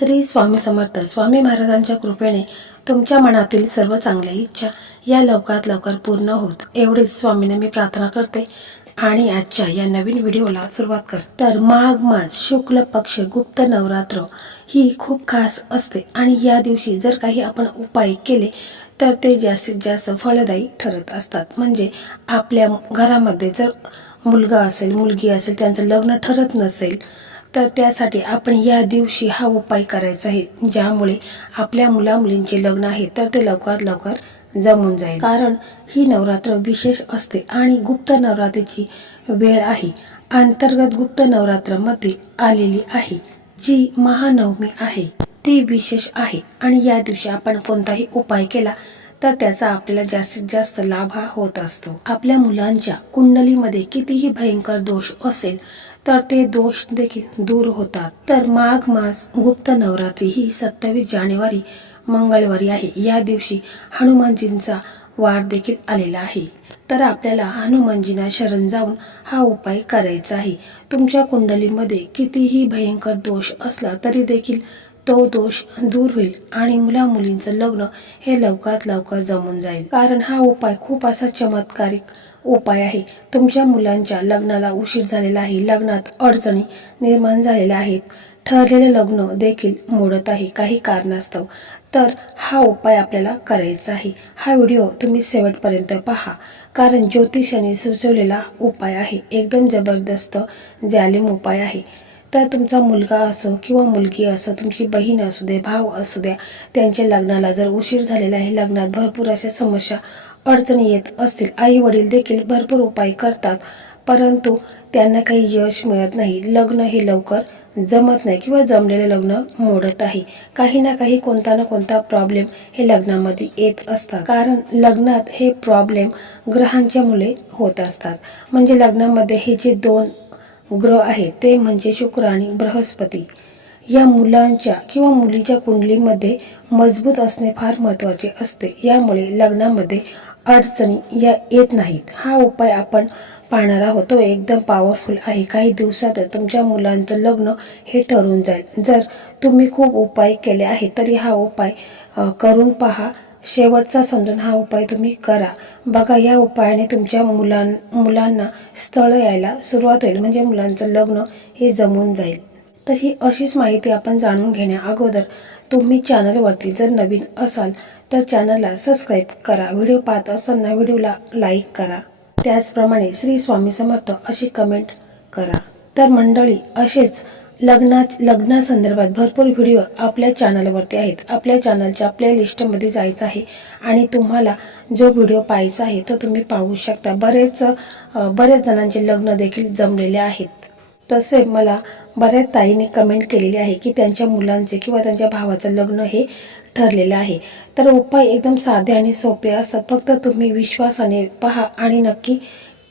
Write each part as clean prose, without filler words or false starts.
श्री स्वामी समर्थ स्वामी महाराजांच्या कृपेने तुमच्या मनातील सर्व चांगल्या इच्छा या लवकरात लवकर पूर्ण होत एवढीच स्वामीने मी प्रार्थना करते आणि आजच्या या नवीन व्हिडिओला सुरुवात करते। तर माघ मास शुक्ल पक्ष गुप्त नवरात्र ही खूप खास असते आणि या दिवशी जर काही आपण उपाय केले तर ते जास्तीत जास्त फलदायी ठरत असतात। म्हणजे आपल्या घरामध्ये जर मुलगा असेल मुलगी असेल त्यांचं लग्न ठरत नसेल तर त्यासाठी आपण या दिवशी हा उपाय करायचा आहे, ज्यामुळे आपल्या मुला-मुलींचे लग्न आहे तर ते लवकरात लवकर जमून जाईल। कारण ही नवरात्र विशेष असते आणि गुप्त नवरात्रीची वेळ आहे। अंतर्गत गुप्त नवरात्रामध्ये आलेली आहे जी महानवमी आहे ती विशेष आहे आणि या दिवशी आपण कोणताही उपाय केला तर त्याचा आपल्याला जास्तीत जास्त लाभ हा होत असतो। आपल्या मुलांच्या कुंडलीमध्ये कितीही भयंकर दोष असेल तर ते दोष देखील दूर होतात। तर माघ मास गुप्त नवरात्री ही 27 जानेवारी मंगळवारी आहे। या दिवशी हनुमानजींचा वार देखील आलेला आहे। तर आपल्याला हनुमानजींना शरण जाऊन हा उपाय करायचा आहे। तुमच्या कुंडलीमध्ये कितीही भयंकर दोष असला तरी देखील तो दोष दूर होईल आणि मुला मुलींचं लग्न हे लवकरात लवकर जमून जाईल। कारण हा उपाय खूप असा चमत्कारिक उपाय आहे। तुमच्या मुलांच्या लग्नाला उशीर झालेला आहे, लग्नात अडचणी निर्माण झालेल्या आहेत, ठरलेले लग्न देखील मोडत आहे काही कारणास्तव, तर हा उपाय आपल्याला करायचा आहे। हा व्हिडिओ तुम्ही शेवटपर्यंत पहा कारण ज्योतिषाने सुचवलेला उपाय आहे। एकदम जबरदस्त जालिम उपाय आहे। तर तुमचा मुलगा असो किंवा मुलगी असो, तुमची बहीण असू दे, भाव असू द्या, त्यांच्या लग्नाला जर उशीर झालेला आहे, लग्नात भरपूर अशा समस्या अडचणी येत असतील, आई वडील देखील भरपूर उपाय करतात परंतु त्यांना काही यश मिळत नाही, लग्न हे लवकर जमत नाही किंवा जमलेले लग्न मोडत आहे, काही ना काही कोणता ना कोणता प्रॉब्लेम हे लग्नामध्ये येत असतात। कारण लग्नात हे प्रॉब्लेम ग्रहांच्या मुळे होत असतात। म्हणजे लग्नामध्ये हे जे दोन ग्रह आहेत ते म्हणजे शुक्र आणि बृहस्पती, या मुलांच्या किंवा मुलीच्या कुंडलीमध्ये मजबूत असणे फार महत्त्वाचे असते। यामुळे लग्नामध्ये अडचणी या येत नाहीत। हा उपाय आपण पाहणार आहोत तो एकदम पॉवरफुल आहे। काही दिवसात तुमच्या मुलांचं लग्न हे ठरून जाईल। जर तुम्ही खूप उपाय केले आहेत तरी हा उपाय करून पहा, शेवटचा समजून हा उपाय तुम्ही करा बघा। या उपायाने तुमच्या मुलांना स्थळ यायला सुरुवात होईल, म्हणजे मुलांचं लग्न हे जमून जाईल। तर ही अशीच माहिती आपण जाणून घेण्या अगोदर तुम्ही चॅनलवरती जर नवीन असाल तर चॅनलला सबस्क्राईब करा, व्हिडिओ पाहत असताना व्हिडिओला लाईक करा, त्याचप्रमाणे श्री स्वामी समर्थ अशी कमेंट करा। तर मंडळी असेच लग्नासंदर्भात भरपूर व्हिडिओ आपल्या चॅनलवरती आहेत। आपल्या चॅनलच्या प्लेलिस्टमध्ये जायचं आहे आणि तुम्हाला जो व्हिडिओ पाहायचा आहे तो तुम्ही पाहू शकता। बरेच जणांचे लग्न देखील जमलेले आहेत। तसे मला बऱ्याच ताईंनी कमेंट केलेली आहे की त्यांच्या मुलांचे किंवा त्यांच्या भावाचं लग्न हे ठरलेलं आहे। तर उपाय एकदम साधे आणि सोपे असतात, फक्त तुम्ही विश्वासाने पहा आणि नक्की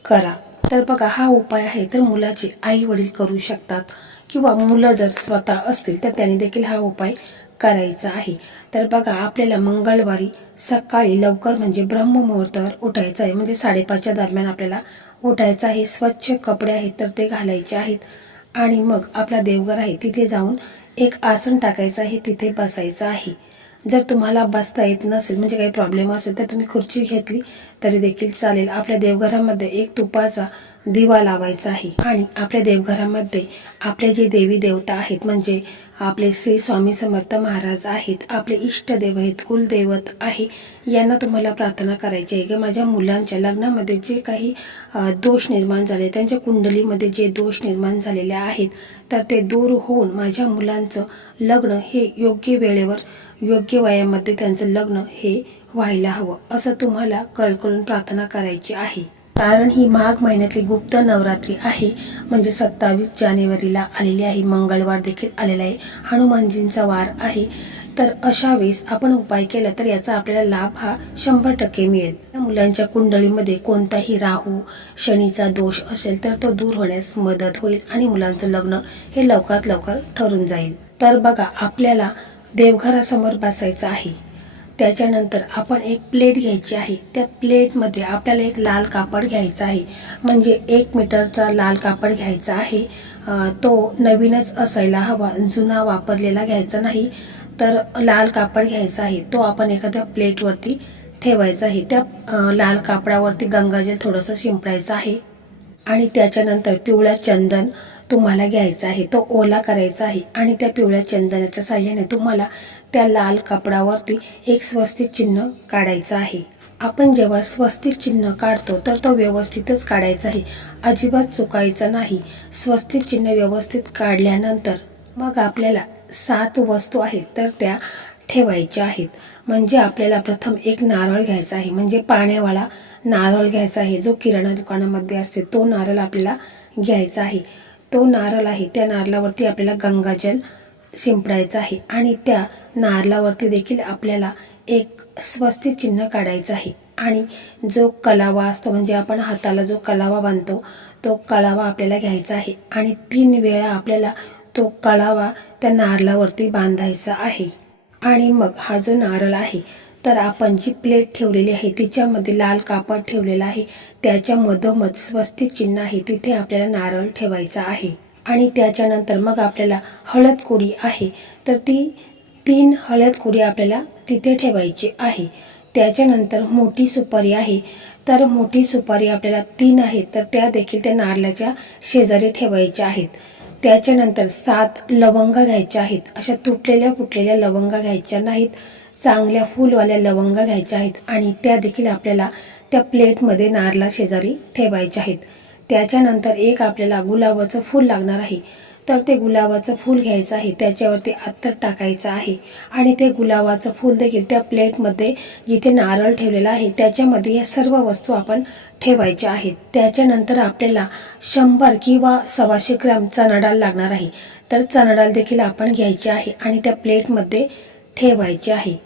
करा। तर बघा हा उपाय आहे तर मुलाचे आई वडील करू शकतात किंवा मुलं जर स्वतः असतील तर त्यांनी देखील हा उपाय करायचा आहे। तर बघा आपल्याला मंगळवारी सकाळी लवकर म्हणजे ब्रह्ममुहूर्तावर उठायचं आहे, म्हणजे 5:30च्या दरम्यान आपल्याला उठायचं आहे। स्वच्छ कपडे आहेत तर ते घालायचे आहेत आणि मग आपला देवघर आहे तिथे जाऊन एक आसन टाकायचं आहे, तिथे बसायचं आहे। जर तुम्हाला बसता येत नसेल म्हणजे काही प्रॉब्लेम असेल तर तुम्ही खुर्ची घेतली तरी देखील चालेल। आपल्या देवघरामध्ये एक तुपाचा दिवा लावायचा आहे आणि आपल्या देवघरामध्ये आपले जे देवी देवता आहेत म्हणजे आपले श्री स्वामी समर्थ महाराज आहेत, आपले इष्टदेव आहेत, कुलदैवत आहे, यांना तुम्हाला प्रार्थना करायची आहे की माझ्या मुलांच्या लग्नामध्ये जे काही दोष निर्माण झाले, त्यांच्या कुंडलीमध्ये जे दोष निर्माण झालेले आहेत तर ते दूर होऊन माझ्या मुलांचं लग्न हे योग्य वेळेवर योग्य वयामध्ये त्यांचं लग्न हे व्हायला हवं, असं तुम्हाला कळकळून प्रार्थना करायची आहे। कारण ही माघ महिन्यातली गुप्त नवरात्री आहे, म्हणजे 27 जानेवारीला आलेली आहे, मंगळवार देखील आलेला आहे, हनुमानजींचा वार आहे। तर अशा वेळेस आपण उपाय केला तर याचा आपल्याला लाभ हा 100% मिळेल। मुलांच्या कुंडलीमध्ये कोणताही राहू शनीचा दोष असेल तर तो दूर होण्यास मदत होईल आणि मुलांचं लग्न हे लवकरात लवकर ठरून जाईल। तर बघा आपल्याला देवघरासमोर बसायचं आहे, त्याच्यानंतर आपण एक प्लेट घ्यायची आहे, त्या प्लेटमध्ये आपल्याला एक लाल कापड घ्यायचं आहे, म्हणजे 1 मीटरचा लाल कापड घ्यायचा आहे तो नवीनच असायला हवा, जुना वापरलेला घ्यायचा नाही. तर लाल कापड घ्यायचा आहे, तो आपण एखाद्या प्लेटवरती ठेवायचा आहे. त्या लाल कापडावरती गंगाजल थोडंसं शिंपडायचं आहे आणि त्याच्यानंतर पिवळा चंदन तुम्हाला घ्यायचा आहे, तो ओला करायचा आहे आणि त्या पिवळ्या चंदनाच्या साहाय्याने तुम्हाला त्या लाल कापडावरती एक स्वस्तिक चिन्ह काढायचं आहे. आपण जेव्हा स्वस्तिक चिन्ह काढतो तर तो व्यवस्थितच काढायचा आहे, अजिबात चुकायचं नाही. स्वस्तिक चिन्ह व्यवस्थित काढल्यानंतर मग आपल्याला 7 वस्तू आहेत तर त्या ठेवायच्या आहेत. म्हणजे आपल्याला प्रथम एक नारळ घ्यायचा आहे, म्हणजे पाण्यावाला नारळ घ्यायचा आहे, जो किराणा दुकानामध्ये असते तो नारळ आपल्याला घ्यायचा आहे. तो नारळ आहे, त्या नारळावरती आपल्याला गंगाजल शिंपडायचं आहे आणि त्या नारळावरती देखील आपल्याला एक स्वस्तिक चिन्ह काढायचं आहे. आणि जो कलावा असतो, म्हणजे आपण हाताला जो कलावा बांधतो, तो कलावा आपल्याला घ्यायचा आहे आणि 3 वेळा आपल्याला तो कलावा त्या नारळावरती बांधायचा आहे. आणि मग हा जो नारळ आहे, तर आपण जी प्लेट ठेवलेली आहे तिच्यामध्ये लाल कापड ठेवलेलं आहे, त्याच्या मधोमध स्वस्तिक चिन्ह आहे, तिथे आपल्याला नारळ ठेवायचा आहे. आणि त्याच्यानंतर मग आपल्याला हळद कुडी आहे, तर ती 3 हळद कुडी आपल्याला तिथे ठेवायची आहे. त्याच्यानंतर मोठी सुपारी आहे, तर मोठी सुपारी आपल्याला 3 आहेत, तर त्या देखील त्या नारळाच्या शेजारी ठेवायच्या आहेत. त्याच्यानंतर 7 लवंगा घ्यायच्या आहेत. अशा तुटलेल्या फुटलेल्या लवंगा घ्यायच्या नाहीत, चांगल्या फुलवाल्या लवंगा घ्यायच्या आहेत आणि त्या देखील आपल्याला त्या प्लेटमध्ये नारळा शेजारी ठेवायच्या आहेत. त्याच्यानंतर एक आपल्याला गुलाबाचं फूल लागणार आहे, तर ते गुलाबाचं फूल घ्यायचं आहे, त्याच्यावरती अत्तर टाकायचं आहे आणि ते गुलाबाचं फूल देखील त्या प्लेटमध्ये जिथे नारळ ठेवलेला आहे त्याच्यामध्ये या सर्व वस्तू आपण ठेवायच्या आहेत. त्याच्यानंतर आपल्याला 100 किंवा 125 ग्रॅम चणा डाळ लागणार आहे, तर चणा डाळ देखील आपण घ्यायची आहे आणि त्या प्लेटमध्ये ठेवायची आहे.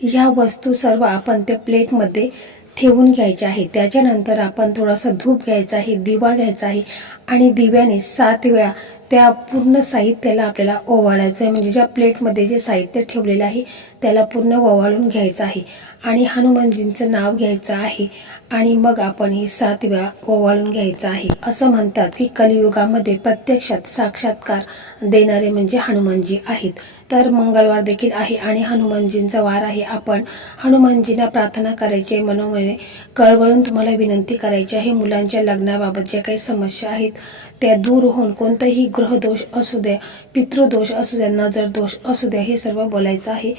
ह्या वस्तू सर्व आपण त्या प्लेटमध्ये ठेवून घ्यायच्या आहे. त्याच्यानंतर आपण थोडासा धूप घ्यायचा आहे, दिवा घ्यायचा आहे आणि दिव्याने 7 वेळा त्या पूर्ण साहित्याला आपल्याला ओवाळायचं आहे. म्हणजे ज्या प्लेटमध्ये जे साहित्य ठेवलेलं आहे त्याला पूर्ण ओवाळून घ्यायचं आहे आणि हनुमानजींचं नाव घ्यायचं आहे आणि मग आपण हे 7 वेळा ओवाळून घ्यायचं आहे. असं म्हणतात की कलियुगामध्ये प्रत्यक्षात साक्षात्कार देणारे म्हणजे हनुमानजी आहेत. तर मंगळवार देखील आहे आणि हनुमानजींचा वार आहे. आपण हनुमानजींना प्रार्थना करायची आहे, मनोमने कळवळून तुम्हाला विनंती करायची आहे. मुलांच्या लग्नाबाबत ज्या काही समस्या आहेत त्या दूर होऊन, कोणताही ग्रहदोष असू द्या, पितृदोष असू द्या, नजर दोष असू द्या, हे सर्व बोलायचं आहे.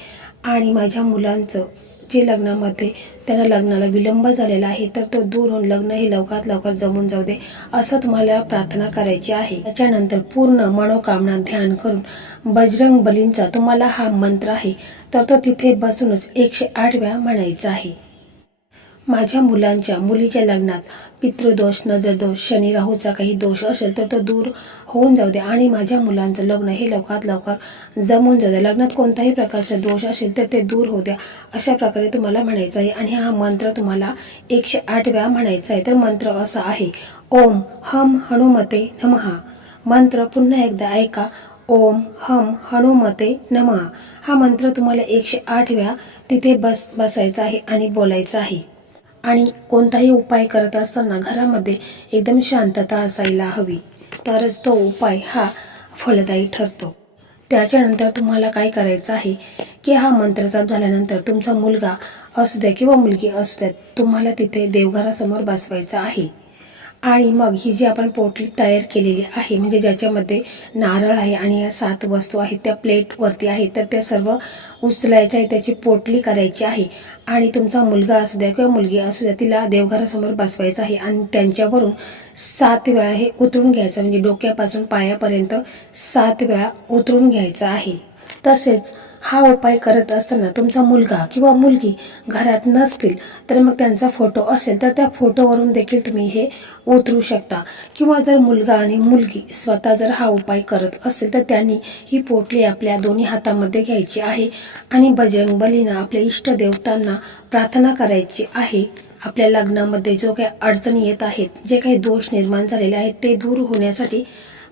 आणि माझ्या मुलांचं जे लग्नामध्ये त्यांना लग्नाला विलंब झालेला आहे तर तो दूर होऊन लग्न हे लवकरात लवकर जमून जाऊ दे, असं तुम्हाला प्रार्थना करायची आहे. त्याच्यानंतर पूर्ण मनोकामना ध्यान करून बजरंग बलींचा तुम्हाला हा मंत्र आहे, तर तो तिथे बसूनच 108 वेळा म्हणायचा आहे. माझ्या मुलीच्या लग्नात पितृदोष, नजरदोष, शनी राहूचा काही दोष असेल तर तो दूर होऊन जाऊ दे आणि माझ्या मुलांचं लग्न हे लवकरात लवकर जमून जाऊ द्या. लग्नात कोणताही प्रकारचा दोष असेल तर ते दूर होऊ द्या, अशा प्रकारे तुम्हाला म्हणायचं आहे. आणि हा मंत्र तुम्हाला 108 वेळा म्हणायचा आहे. तर मंत्र असा आहे, ओम हम हनुमते नमः. मंत्र पुन्हा एकदा ऐका, ओम हम हनुमते नमः. हा मंत्र तुम्हाला 108 वेळा तिथे बसायचा आहे आणि बोलायचा आहे. आणि कोणताही उपाय करत असताना घरामध्ये एकदम शांतता असायला हवी, तरच तो उपाय हा फलदायी ठरतो. त्याच्यानंतर तुम्हाला काय करायचं आहे की हा मंत्र जाप झाल्यानंतर तुमचा मुलगा असू द्या किंवा मुलगी असू द्या, तुम्हाला तिथे देवघरासमोर बसवायचं आहे. आणि मग ही जी आपण पोटली तयार केलेली आहे, म्हणजे ज्याच्यामध्ये नारळ आहे आणि या 7 वस्तू आहेत त्या प्लेटवरती आहेत, तर त्या सर्व उचलायच्या आहे, त्याची पोटली करायची आहे. आणि तुमचा मुलगा असू द्या किंवा मुलगी असू द्या, तिला देवघरासमोर बसवायचं आहे आणि त्यांच्यावरून 7 वेळा हे उतरून घ्यायचं, म्हणजे डोक्यापासून पायापर्यंत 7 वेळा उतरून घ्यायचं आहे. तसेच हा उपाय करत असताना तुमचा मुलगा किंवा मुलगी घरात नसतील तर मग त्यांचा फोटो असेल तर त्या फोटोवरून देखील तुम्ही हे उतरू शकता. किंवा जर मुलगा आणि मुलगी स्वतः जर हा उपाय करत असेल तर त्यांनी ही पोटली आपल्या दोन्ही हातामध्ये घ्यायची आहे आणि बजरंगबलींना, आपल्या इष्टदेवतांना प्रार्थना करायची आहे. आपल्या लग्नामध्ये जो काही अडचणी येत आहेत, जे काही दोष निर्माण झालेले आहेत ते दूर होण्यासाठी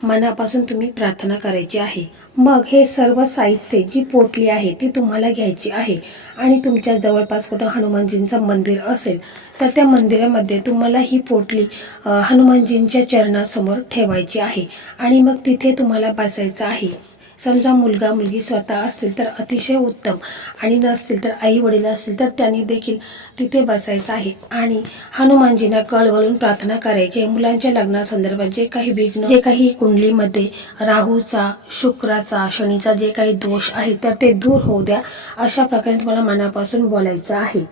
मनापासून तुम्ही प्रार्थना करायची आहे। मग हे सर्व साहित्य जी पोटली आहे ती तुम्हाला घ्यायची आहे आणि तुमच्या जवळपास कुठं हनुमानजींचं मंदिर असेल तर त्या मंदिरामध्ये तुम्हाला ही पोटली हनुमानजींच्या चरणासमोर ठेवायची आहे आणि मग तिथे तुम्हाला बसायचं आहे। समजा मुलगा मुलगी स्वतः असतील तर अतिशय उत्तम आणि नसतील तर आई वडील असतील तर त्यांनी देखील तिथे बसायचं आहे आणि हनुमानजींना कळवळून प्रार्थना करायची आहे। मुलांच्या लग्नासंदर्भात जे काही विघ्न, जे काही कुंडलीमध्ये राहूचा, शुक्राचा, शनीचा जे काही दोष आहे तर ते दूर होऊ द्या, अशा प्रकारे तुम्हाला मनापासून बोलायचं आहे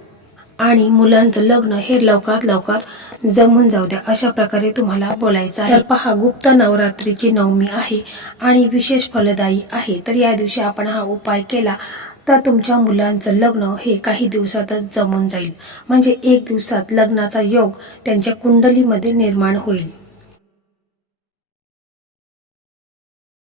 आणि मुलांचं लग्न हे लवकरात लवकर जमून जाऊ द्या, अशा प्रकारे तुम्हाला बोलायचं आहे। तर पहा, गुप्त नवरात्रीची नवमी आहे आणि विशेष फलदायी आहे। तर या दिवशी आपण हा उपाय केला तर तुमच्या मुलांचं लग्न हे काही दिवसातच जमून जाईल, म्हणजे 1 दिवसात लग्नाचा योग त्यांच्या कुंडलीमध्ये निर्माण होईल।